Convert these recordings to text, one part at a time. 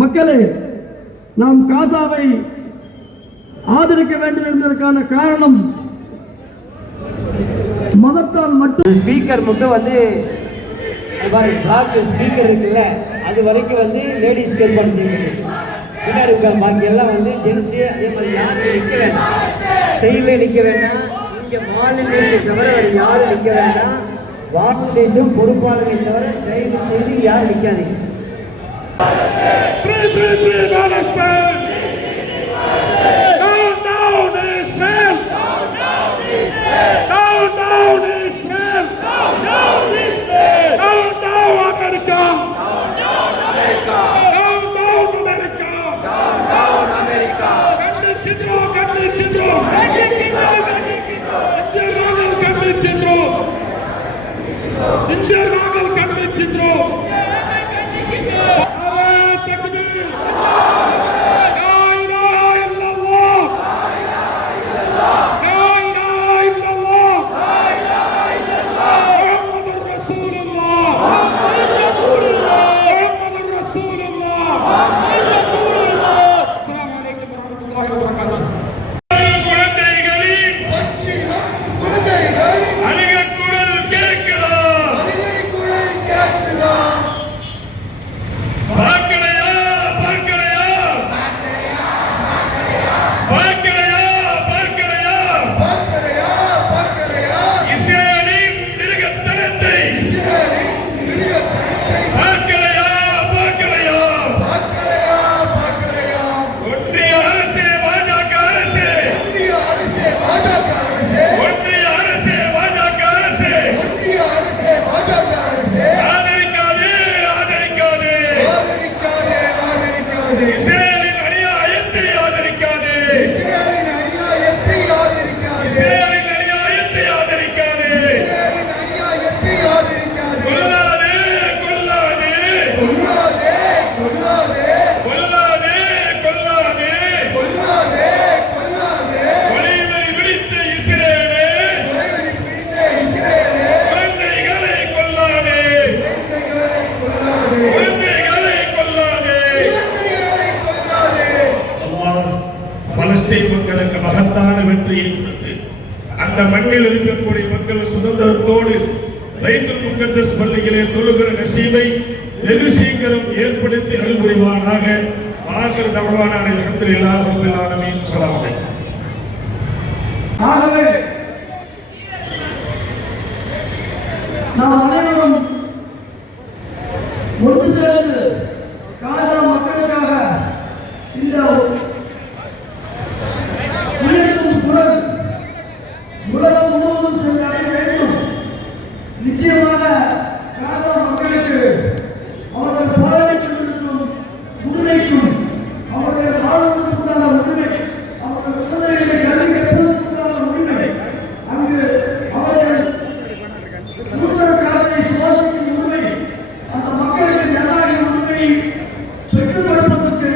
மக்களே, நாம் காசாவை ஆதரிக்க வேண்டும் என்பதற்கான காரணம் மதத்தால் மட்டும். ஸ்பீக்கர் மட்டும் வந்து பிளாக் ஸ்பீக்கர் இருக்குல்ல, அது வரைக்கும் வந்து லேடிஸ்க்கு ஏற்பாடு செய்யணும். பின்னாடி இருக்கிற பாக்கி எல்லாம் வந்து ஜென்ஸு. அதே மாதிரி யாரும் நிற்க வேண்டாம், செய்வே நிற்க வேண்டாம். இங்கே மாநிலத்தை தவிர வேறு யாரும் நிற்க வேண்டாம். வாக்குதேசம் பொறுப்பாளரை தவிர தயவு செய்து யாரும் நிற்காதீங்க. மக்களுக்கு மகத்தான வெற்றியை கொடுத்து அந்த மண்ணில் இருக்கக்கூடிய மக்கள் சுதந்திரத்தோடு பைத்துல் முகத்தஸ் பள்ளியிலே தொழுகிற நசீபை வெகு சீக்கிரம் ஏற்படுத்தி அருள் புரிவானாக. ஆகிர் தஅவானா அல்ஹம்துலில்லாஹி ரப்பில் ஆலமீன். அஸ்ஸலாமு அலைக்கும். ஆகவே நாம் அனைவரும் ஒன்று சேர்ந்து காசா மக்களுக்காக இந்த உலகம் முழுவதும் சென்று வேண்டும். நிச்சயமாக காசா மக்களுக்கு அவர்கள் போராட்டத்திற்கும் உரிமைக்கும் அவர்கள் வாழ்வதற்குண்டான உரிமை, அவர்கள் குழந்தைகளை கல்வி கற்பதற்குண்டான உரிமை, அங்கு அவர்கள் காலத்தை சுவாசிக்கும் உரிமை, அந்த மக்களுக்கு ஜனநாயக உரிமையை பெற்றுக் கொடுப்பதற்கு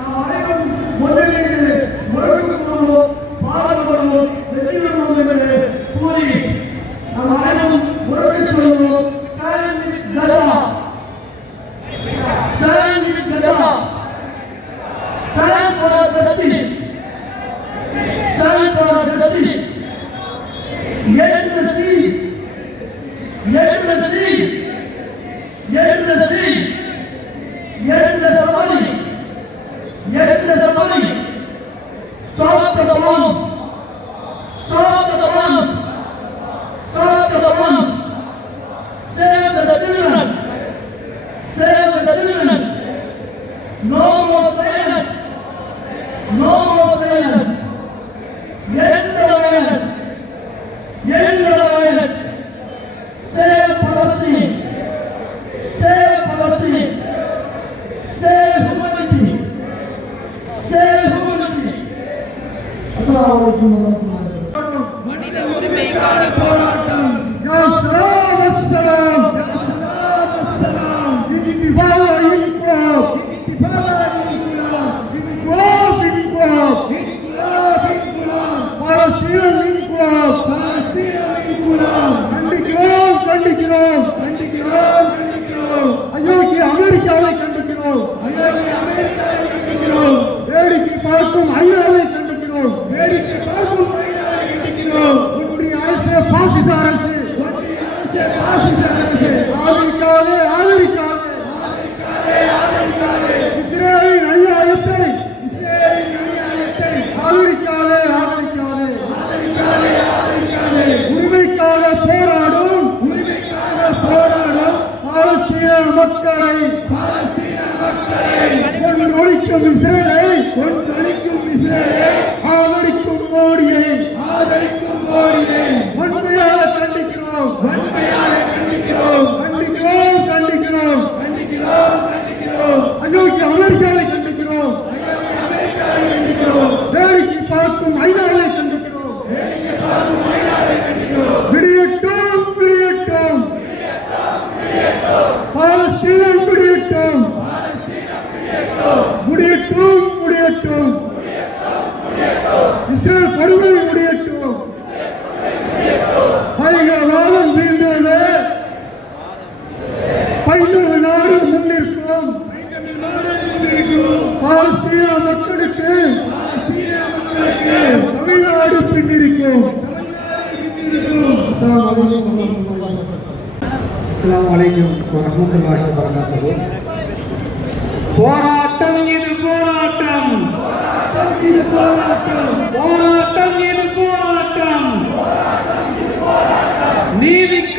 நாம் அனைவரும் ஒன்றிணைந்து முழக்கம் கொள்வோம், பாடுபடுவோம், வெற்றி பெறுவோம் என்று கூறி நாம் அனைவரும் உறவிட்டு சொல்வோம். Stand with Gaza. Stand with Gaza. Stand for justice. Stand for justice. End the siege. End the siege. End the siege. End the suffering. End the suffering. Stop the bombs. Stop the bombs. Stop the bombs. Save the children. Save the children. No more silence. No more silence. End the violence. End the violence. Save Palestine. Save Palestine. Save humanity. Save humanity. Assalamu alaikum warahmatullahi wabarakatuh. மனித உரிமைக்கான போராட்டம். கண்டிக்கிறோம். அயோக்கிய அமெரிக்காவை கண்டிக்கிறோம். ஒழிக்கும் இஸ்ரேலை ஆதரிக்கும் மோடியை வன்மையாக கண்டிக்கிறோம் அயோக்கிய அமெரிக்காவை கண்டிக்கிறோம் வேடிக்கை பார்க்கும் ஐநாவை கண்டிக்கிறோம் விடியட்டும் பாலஸ்தீனம் விடியட்டும் முடியட்டும் இஸ்ரேல் படுகொலை முடியட்டும் பயங்கரவாதம் வீழ்ந்தது பைந்தமிழ் நாடு முன்னிற்கும் பாலஸ்தீன மக்களுக்கு தமிழ்நாடு பின்னிருக்கும். அஸ்ஸலாமு அலைக்கும் வரஹ்மத்துல்லாஹி வபரகாத்துஹு. போராட்டம் இது போராட்டம் நீதிக்கு